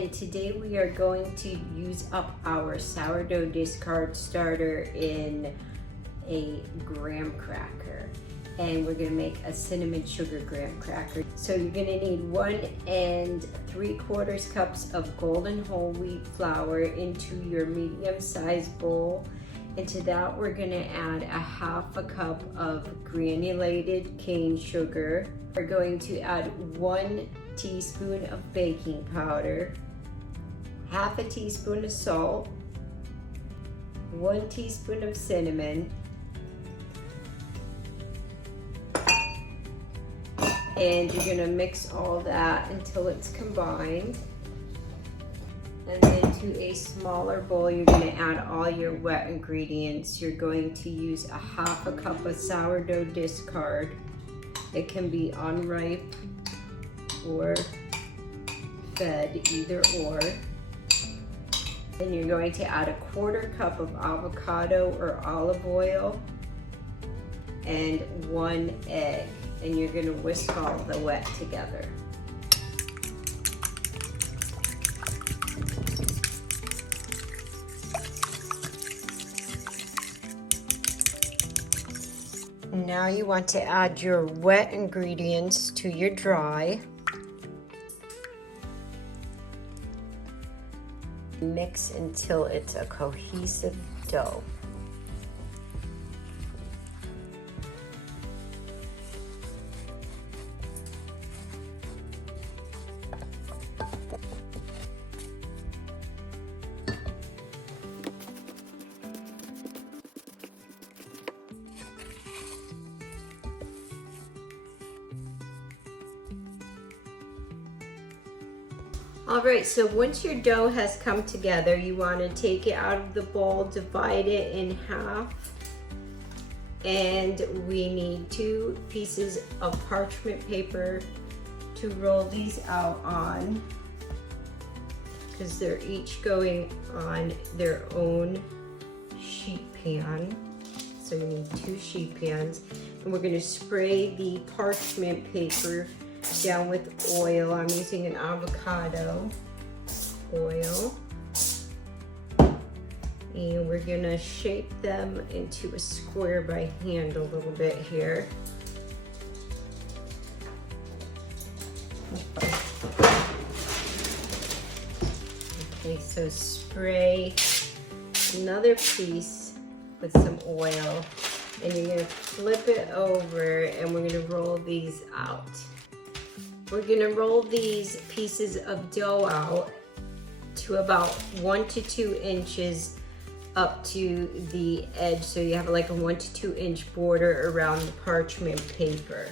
and today we are going to use up our sourdough discard starter in a graham cracker. And we're gonna make a cinnamon sugar graham cracker. So you're gonna need 1 3/4 cups of golden whole wheat flour into your medium-sized bowl. And to that we're gonna add 1/2 cup of granulated cane sugar. We're going to add 1 teaspoon of baking powder, 1/2 teaspoon of salt, 1 teaspoon of cinnamon, and you're gonna mix all that until it's combined. And then to a smaller bowl, you're gonna add all your wet ingredients. You're going to use 1/2 cup of sourdough discard. It can be unripe or fed, either or. Then you're going to add 1/4 cup of avocado or olive oil and 1 egg. And you're gonna whisk all the wet together. Now you want to add your wet ingredients to your dry. Mix until it's a cohesive dough. All right, so once your dough has come together, you want to take it out of the bowl, divide it in half, and we need 2 pieces of parchment paper to roll these out on, because they're each going on their own sheet pan. So you need 2 sheet pans, and we're going to spray the parchment paper down with oil. I'm using an avocado oil, and we're gonna shape them into a square by hand a little bit here. Okay, so spray another piece with some oil, and you're gonna flip it over, and we're gonna roll these out. We're gonna roll these pieces of dough out to about 1 to 2 inches up to the edge, so you have like a 1 to 2 inch border around the parchment paper.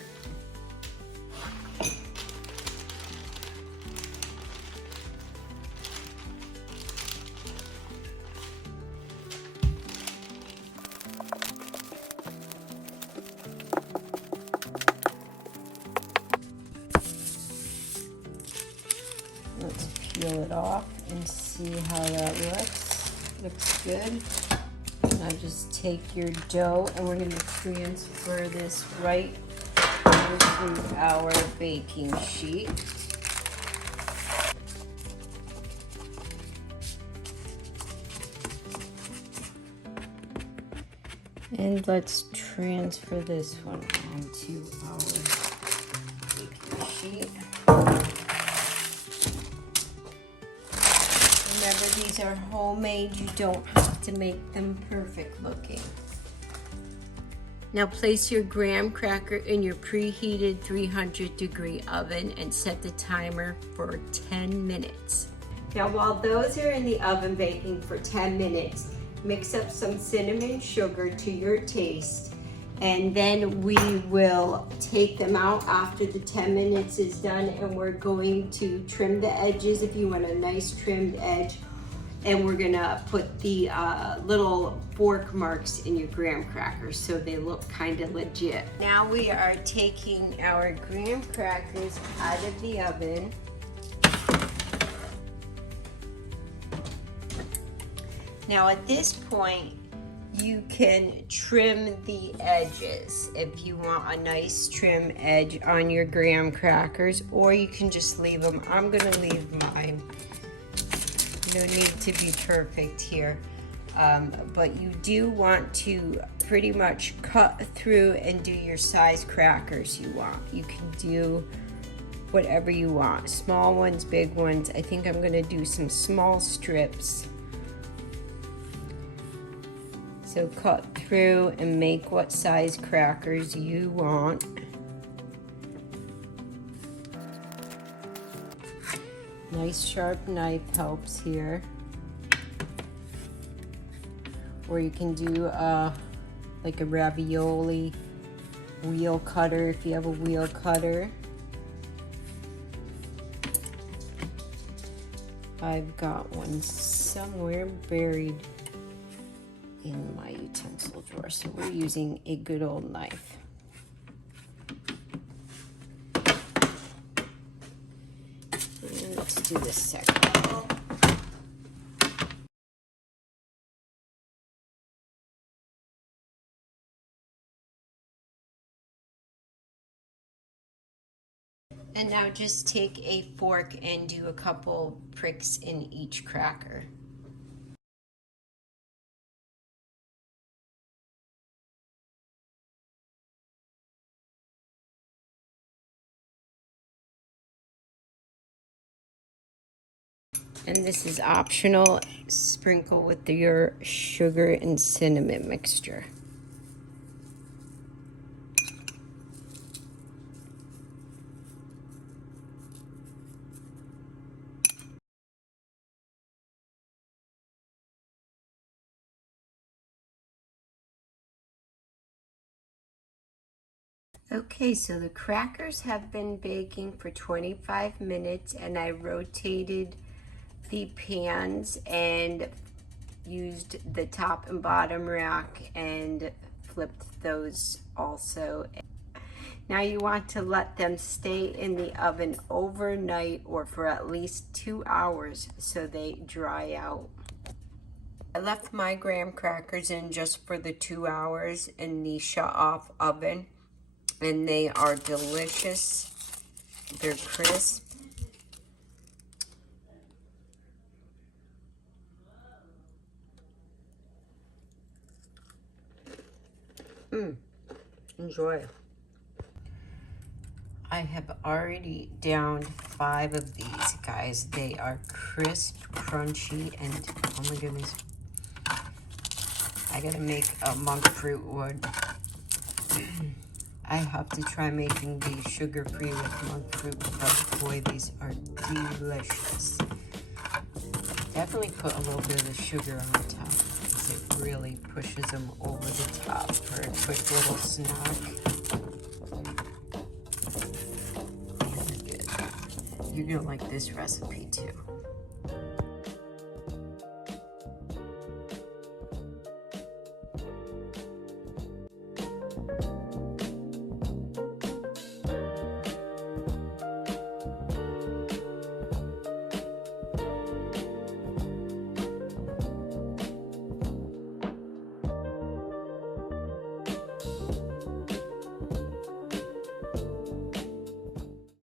Let's peel it off and see how that looks. Looks good. Now just take your dough and we're going to transfer this right onto our baking sheet. And let's transfer this one onto our baking sheet. Remember, these are homemade. You don't have to make them perfect looking. Now place your graham cracker in your preheated 300-degree oven and set the timer for 10 minutes. Now while those are in the oven baking for 10 minutes, mix up some cinnamon sugar to your taste, and then we will take them out after the 10 minutes is done, and we're going to trim the edges if you want a nice trimmed edge, and we're gonna put the little fork marks in your graham crackers so they look kind of legit. Now we are taking our graham crackers out of the oven. Now at this point, you can trim the edges if you want a nice trim edge on your graham crackers, or you can just leave them. I'm gonna leave mine. no need to be perfect here. But you do want to pretty much cut through and do your size crackers you want. You can do whatever you want. Small ones, big ones. I think I'm gonna do some small strips. So cut through and make what size crackers you want. Nice sharp knife helps here. Or you can do like a ravioli wheel cutter if you have a wheel cutter. I've got one somewhere buried in my utensil drawer, so we're using a good old knife. And let's do the second one. And now just take a fork and do a couple pricks in each cracker. And this is optional. Sprinkle with your sugar and cinnamon mixture. Okay, so the crackers have been baking for 25 minutes and I rotated the pans and used the top and bottom rack and flipped those also. Now you want to let them stay in the oven overnight or for at least 2 hours so they dry out. I left my graham crackers in just for the 2 hours in the shut-off oven, and they are delicious. They're crisp. Enjoy. I have already downed 5 of these, guys. They are crisp, crunchy, and oh my goodness. I gotta make a monk fruit wood. I have to try making these sugar-free with monk fruit, but boy, these are delicious. Definitely put a little bit of the sugar on the top because it really pushes them over the top for a quick little snack. You're gonna like this recipe too.